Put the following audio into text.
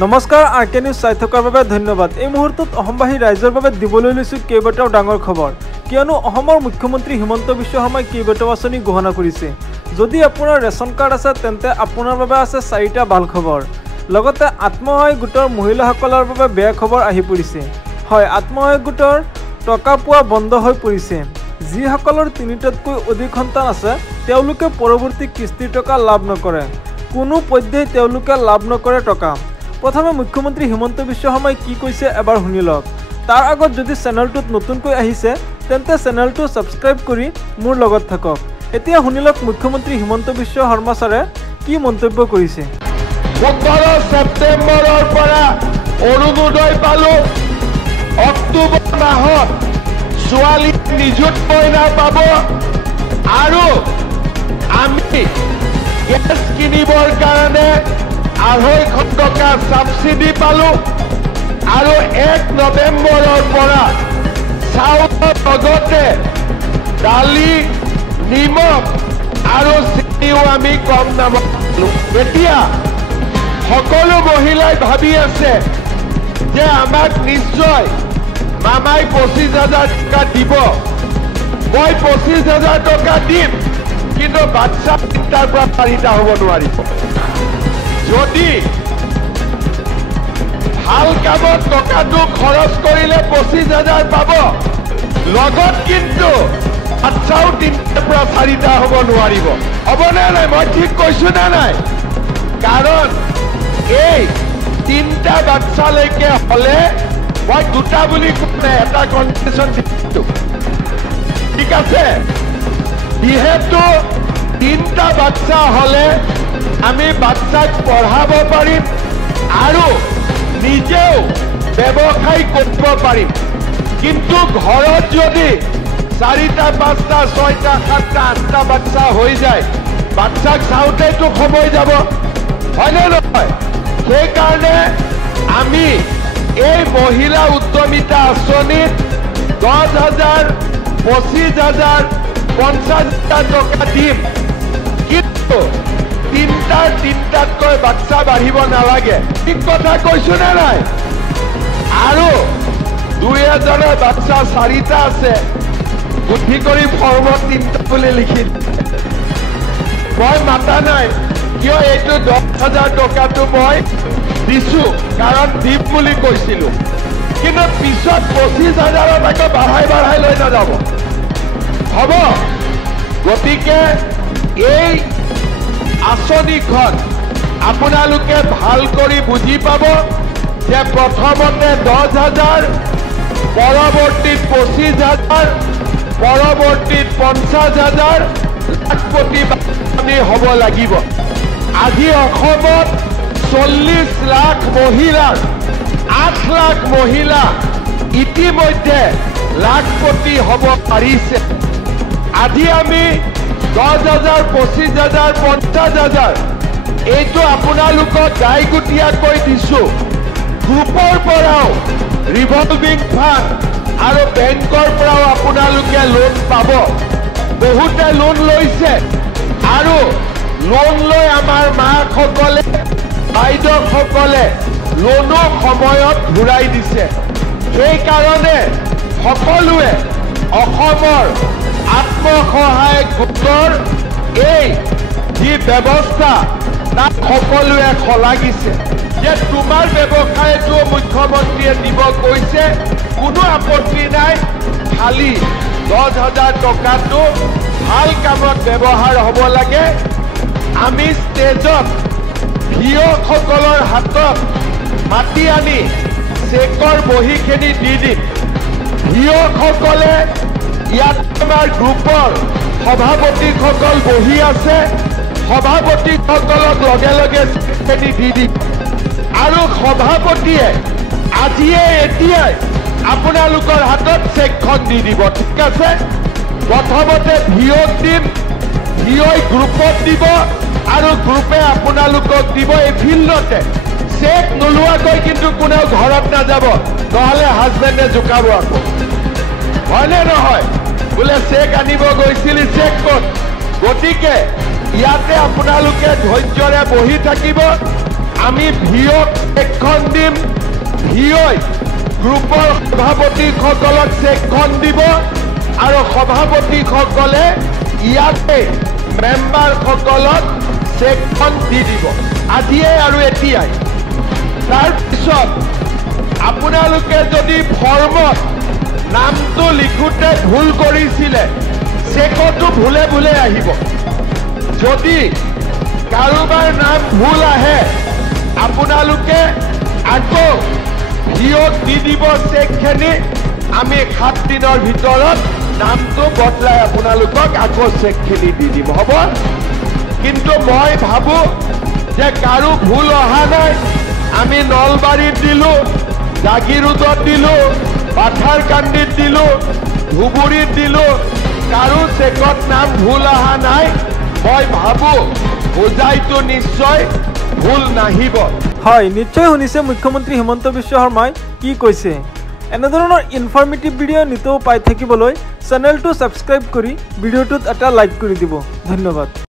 নমস্কাৰ আৰকে নিউজ চাই থকাৰ বাবে ধন্যবাদ। এই মুহূৰ্তত অসমবাসী ৰাইজৰ বাবে দিবলৈ লৈছোঁ কেইবাটাও ডাঙৰ খবৰ, কিয়নো অসমৰ মুখ্যমন্ত্ৰী হিমন্ত বিশ্ব শৰ্মাই কেইবাটাও আঁচনি ঘোষণা কৰিছে। যদি আপোনাৰ ৰেচন কাৰ্ড আছে তেন্তে আপোনাৰ বাবে আছে 4টা ভাল খবৰ। লগতে আত্মসহায়ক গোটৰ মহিলাসকলৰ বাবে বেয়া খবৰ আহি পৰিছে। হয়, আত্মসহায়ক গোটৰ টকা পোৱা বন্ধ হৈ পৰিছে। যিসকলৰ 3টাতকৈ অধিক সন্তান আছে তেওঁলোকে পৰৱৰ্তী কিস্তিৰ টকা লাভ নকৰে। কোনো পধ্যেই তেওঁলোকে লাভ নকৰে টকা। প্ৰথমে মুখ্যমন্ত্ৰী হিমন্ত বিশ্ব শৰ্মাই কি কৈছে এবাৰ শুনি লওক। তাৰ আগত যদি চেনেলটোত নতুনকৈ আহিছে তেন্তে চেনেলটো ছাবস্ক্ৰাইব কৰি মোৰ লগত থাকক। এতিয়া শুনি লওক মুখ্যমন্ত্ৰী হিমন্ত বিশ্ব শৰ্মা ছাৰে কি মন্তব্য কৰিছে। 17 ছেপ্টেম্বৰৰ পৰা অৰুণোদয় পালো। অক্টোবৰ মাহত ছোৱালী নিযুত মইনা পাব আৰু আমি গেছ কিনিবৰ কাৰণে 250 টকা সাবসিডি পালো আৰু 1 নৱেম্বৰৰ পৰা চাউলৰ লগতে দালি নিমখ আৰু চেনিও আমি কম দামত পালো। এতিয়া সকলো মহিলাই ভাবি আছে যে আমাক নিশ্চয় মামাই 25,000 টকা দিব। মই 25,000 টকা দিম, কিন্তু বাচ্চা 3টাৰ পৰা 4টা হ'ব নোৱাৰিব। যদি ভাল কামত টকাটো খৰচ কৰিলে 25,000 পাব, লগত কিন্তু বাচ্চাও 3টাৰ পৰা 4টা হ'ব নোৱাৰিব। হ'বনে নাই? মই ঠিক কৈছো নে নাই? কাৰণ এই 3টা বাচ্চালৈকে হ'লে মই 2টা বুলি কোনে এটা কণ্ডিশ্যন দিছো, ঠিক আছে? যিহেতু 3টা বাচ্চা হ'লে আমি বাচ্চাক পঢ়াব পাৰিম আৰু নিজেও ব্যৱসায় কৰিব পাৰিম। কিন্তু ঘৰত যদি 4টা 5টা 6টা 7টা 8টা বাচ্চা হৈ যায়, বাচ্চাক চাওঁতেতো সময় যাব, হয়নে নহয়? সেইকাৰণে আমি এই মহিলা উদ্যমিতা আঁচনিত 10,000, 25,000, 50,000 টকা দিম। কিন্তু 3টাতকৈ বাচ্চা বাঢ়িব নালাগে। ঠিক কথা কৈছো নে নাই? আৰু 2 বাচ্চা 4টা আছে, বুদ্ধি কৰি ফৰ্মত 3টা বুলি লিখি মই মাতা নাই। কিয় এইটো 10,000 টকাটো মই দিছো, কাৰণ দিম বুলি কৈছিলো। কিন্তু পিছত 25,000 টকা বাঢ়াই লৈ নাযাব, হ'ব? গতিকে এই আঁচনিখন আপোনালোকে ভাল কৰি বুজি পাব যে প্ৰথমতে 10,000, পৰৱৰ্তীত 25,000, পৰৱৰ্তীত 50,000 লাখপতি হ'ব লাগিব। আজি অসমত 40 লাখ মহিলাৰ 8 লাখ মহিলা ইতিমধ্যে লাখপতি হ'ব পাৰিছে। আজি আমি 10,000, 25,000, 50,000 এইটো আপোনালোকক গাইগুটীয়াকৈ দিছো। গ্ৰুপৰ পৰাও ৰিভলভিং ফাণ্ড আৰু বেংকৰ পৰাও আপোনালোকে লোন পাব। বহুতে লোন লৈছে আৰু লোন লৈ আমাৰ মাসকলে বাইদেউসকলে লোনো সময়ত ঘূৰাই দিছে। সেইকাৰণে সকলোৱে অসমৰ আত্মসহায়ক গোটৰ এই যি ব্যৱস্থা তাক সকলোৱে শলাগিছে যে তোমাৰ ব্যৱসায়টো মুখ্যমন্ত্ৰীয়ে দিব কৈছে, কোনো আপত্তি নাই। খালি 10,000 টকাটো ভাল কামত ব্যৱহাৰ হ'ব লাগে। আমি ষ্টেজত ভিঅ'সকলৰ হাতত মাতি আনি চেকৰ বহীখিনি দি দিম। ভিঅ'সকলে ইয়াত আমাৰ গ্ৰুপৰ সভাপতিসকল বহি আছে, সভাপতিসকলক লগে লগে চেকখিনি দি দিম আৰু সভাপতিয়ে আজিয়ে এতিয়াই আপোনালোকৰ হাতত চেকখন দি দিব, ঠিক আছে? প্ৰথমতে ভিঅ'ক দিম, ভিঅ'ই গ্ৰুপত দিব আৰু গ্ৰুপে আপোনালোকক দিব এই ফিল্ডতে। চেক নোলোৱাকৈ কিন্তু কোনেও ঘৰত নাযাব, নহ'লে হাজবেণ্ডে জোকাব আকৌ, হয়নে নহয়? বোলে চেক আনিব গৈছিলি, চেক ক'ত? গতিকে ইয়াতে আপোনালোকে ধৈৰ্যৰে বহি থাকিব আমি ভিঅ'ক চেকখন দিম, ভিঅ'ই গ্ৰুপৰ সভাপতিসকলক চেকখন দিব আৰু সভাপতিসকলে ইয়াতে মেম্বাৰসকলক চেকখন দি দিব আজিয়ে আৰু এতিয়াই। তাৰপিছত আপোনালোকে যদি ফৰ্মত নামটো লিখোঁতে ভুল কৰিছিলে চেকতো ভুলে ভুলে আহিব। যদি কাৰোবাৰ নাম ভুল আহে আপোনালোকে আকৌ ভিঅ'ক দি দিব চেকখিনি, আমি 7 দিনৰ ভিতৰত নামটো বদলাই আপোনালোকক আকৌ চেকখিনি দি দিম, হ'ব? কিন্তু মই ভাবোঁ যে কাৰো ভুল অহা নাই। আমি নলবাৰীত দিলোঁ, জাগিৰোডত দিলোঁ, পাথাৰকান্দিত দিলোঁ, ধুবুৰীত দিলোঁ, কাৰো চেকত নাম ভুল অহা নাই। মই ভাবোঁ বুজাইটো নিশ্চয় ভুল নাহিব। হয়, নিশ্চয় শুনিছে মুখ্যমন্ত্ৰী হিমন্ত বিশ্ব শৰ্মাই কি কৈছে। এনেধৰণৰ ইনফৰ্মেটিভ ভিডিঅ' নিতৌ পাই থাকিবলৈ চেনেলটো ছাবস্ক্ৰাইব কৰি ভিডিঅ'টোত এটা লাইক কৰি দিব। ধন্যবাদ।